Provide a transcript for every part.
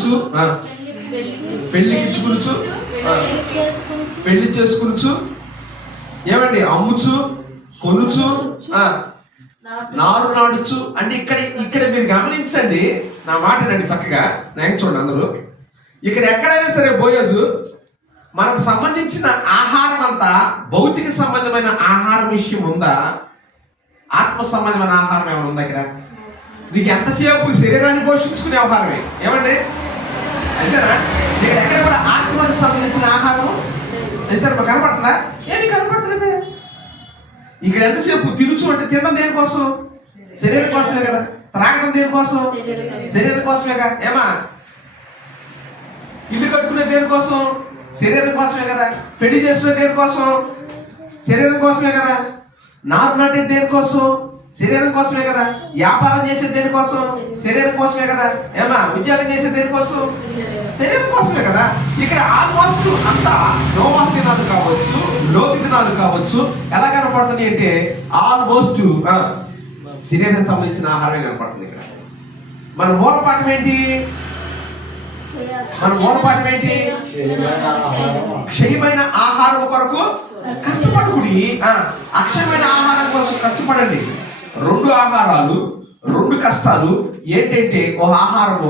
అమ్ముచు ఆ, పెళ్ళికి ఇచ్చుకునుచు పెళ్ళి చేసుకునుచు ఏమండి అమ్ముచు కొనుచు ఆ, నారు నాడుచు అంటే ఇక్కడ ఇక్కడ మీరు గమనించండి నా మాట రండి చక్కగా నేను చూడండి అందరూ. ఇక్కడ ఎక్కడైనా సరే బోయోజు మనకు సంబంధించిన ఆహారం అంతా భౌతిక సంబంధమైన ఆహారం విషయం ఉందా? ఆత్మ సంబంధమైన ఆహారం ఏమైనా ఉందా ఇక్కడ? నీకు ఎంతసేపు శరీరాన్ని పోషించుకునే ఆహారమే ఏమండి? అంతేనా ఎక్కడ కూడా ఆత్మకు సంబంధించిన ఆహారం ఇస్తారు కనపడుతుందా? ఏమి కనపడట్లేదే ఇక్కడ ఎంతసేపు తినుచు అంటే తినడం దేనికోసం? శరీరం కోసమే కదా. త్రాగడం దేనికోసం? శరీరం కోసమేగా ఏమా? ఇల్లు కట్టుకునే దేనికోసం? శరీరం కోసమే కదా. పెళ్ళి చేసుకునే దేనికోసం? శరీరం కోసమే కదా. నారు నాటే దేనికోసం? శరీరం కోసమే కదా? వ్యాపారం చేసే దేనికోసం శరీరం కోసమే కదా? ఏమా ఉద్యోగం చేసే దేనికోసం శరీరం కోసమే కదా? ఇక్కడ ఆల్మోస్ట్ అంతా నోవా దినాలు కావచ్చు లోకి దినాలు కావచ్చు ఎలా కనపడుతుంది అంటే ఆల్మోస్ట్ శరీరం సంబంధించిన ఆహారమే కనపడుతుంది ఇక్కడ. మన మూలపాఠం ఏంటి? మన మూలపాఠం ఏంటి? క్షయమైన ఆహారం కొరకు కష్టపడుకుడి అక్షయమైన ఆహారం కోసం కష్టపడండి. రెండు ఆహారాలు రెండు కష్టాలు ఏంటంటే ఒక ఆహారము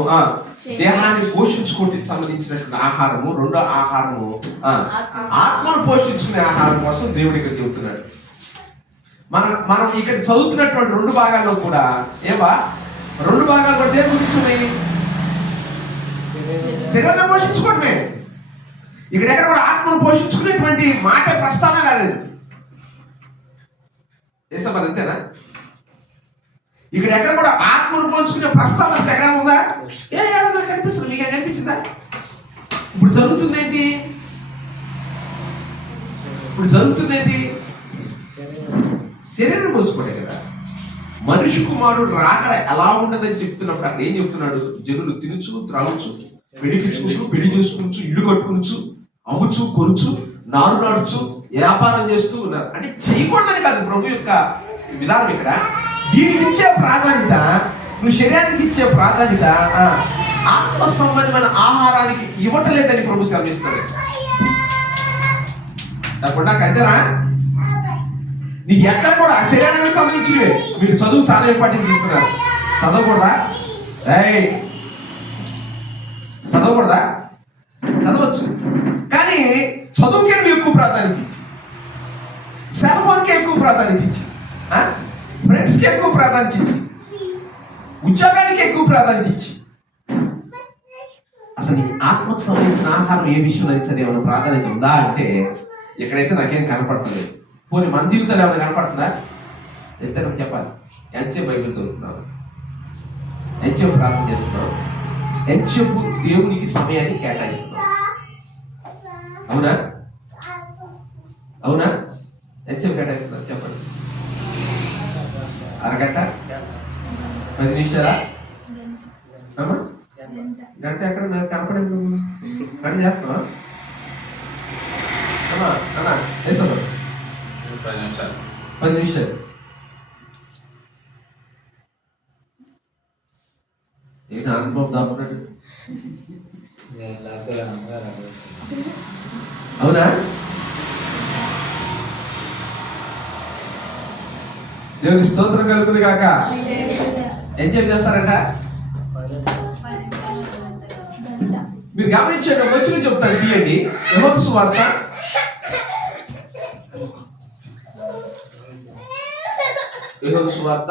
దేహాన్ని పోషించుకోవడానికి సంబంధించినటువంటి ఆహారము రెండో ఆహారము ఆత్మను పోషించుకునే ఆహారం కోసం దేవుడు ఇక్కడ చెబుతున్నాడు. మనం మనం ఇక్కడ చదువుతున్నటువంటి రెండు భాగాల్లో కూడా ఏవా? రెండు భాగాలు కూడా దేని గురించి ఉన్నాయి శరీరాన్ని పోషించుకోవడమే. ఇక్కడ ఎక్కడ కూడా ఆత్మను పోషించుకునేటువంటి మాట ప్రస్తావన రాలేదు వేసా మరి అంతేనా? ఇక్కడ ఎక్కడ కూడా ఆత్మను పోషించుకునే ప్రస్తావన అసలు ఎక్కడ ఉందా? ఏ ఏడన్నా కనిపిస్తుంది. మీకు కనిపించిందా? ఇప్పుడు జరుగుతుంది ఏంటి ఇప్పుడు జరుగుతుంది ఏంటి శరీరం పోసుకోండి కదా. మనిషి కుమారుడు రాకడ ఎలా ఉండదని చెప్తున్నప్పుడు అక్కడ ఏం చెప్తున్నాడు? జనులు తినుచు త్రాగుచు పెడిపించుకుంటూ పెళ్ళి చేసుకుంటూ ఇల్లు కట్టుకునుచు అమ్ముచు కొనుచు నారు నాడుచు వ్యాపారం చేస్తూ ఉన్నారు. అంటే చేయకూడదని కాదు ప్రభు యొక్క విధానం ఇక్కడ. దీనికి ఇచ్చే ప్రాధాన్యత నువ్వు శరీరానికి ఇచ్చే ప్రాధాన్యత ఆత్మ సంబంధమైన ఆహారానికి ఇవ్వటలేదని ప్రభు శ్రమిస్తాడు. అప్పుడు నాకు అంతేనా? నీకు ఎక్కడ కూడా శరీరానికి సంబంధించినవి మీరు చదువు చాలా ఇంపార్టెన్స్ ఇస్తున్నారు చదవకూడదా? ఏయ్! చదవకూడదా? చదవచ్చు. కానీ చదువుకే నువ్వు ఎక్కువ ప్రాధాన్యత ఇచ్చి సెల్ ఎక్కువ ప్రాధాన్యత ఇచ్చి ఆ? ఫ్రెండ్స్కి ఎక్కువ ప్రాధాన్యత ఇచ్చి ఉద్యోగానికి ఎక్కువ ప్రాధాన్యత ఇచ్చి. అసలు ఆత్మకు సంబంధించిన ఆహారం ఏ విషయంలో అయితే సరే ఏమైనా ప్రాధాన్యత ఉందా అంటే ఎక్కడైతే నాకేం కనపడతలేదు. పోనీ మన జీవితంలో ఏమైనా కనపడుతుందా? ఇస్తే చెప్పాలి. ఎంచే బైబిల్ చదువుతున్నాను ఎంచే ప్రార్థన చేస్తున్నావు? ఎంతసేపు దేవునికి సమయాన్ని కేటాయిస్తున్నాం అవునా? అవునా? ఎంతసేపు కేటాయిస్తున్నారు చెప్పండి. అరగంట? పది నిమిషాలా? గంట ఎక్కడ నాకు కనపడేది గంట చేస్తున్నావా? అమ్మా అన్నా వేసాను పది నిమిషాలు. పది నిమిషాలు. ఏంటి అనుభవం దాక్కున్నాడు అవునా? దేవునికి స్తోత్రం కలుగుతుంది కాక. ఏం చెప్పి చేస్తారంట? మీరు గమనించండి వచ్చిన చెప్తాను తీయండి. యమోకు సువార్త యెహోవా సువార్త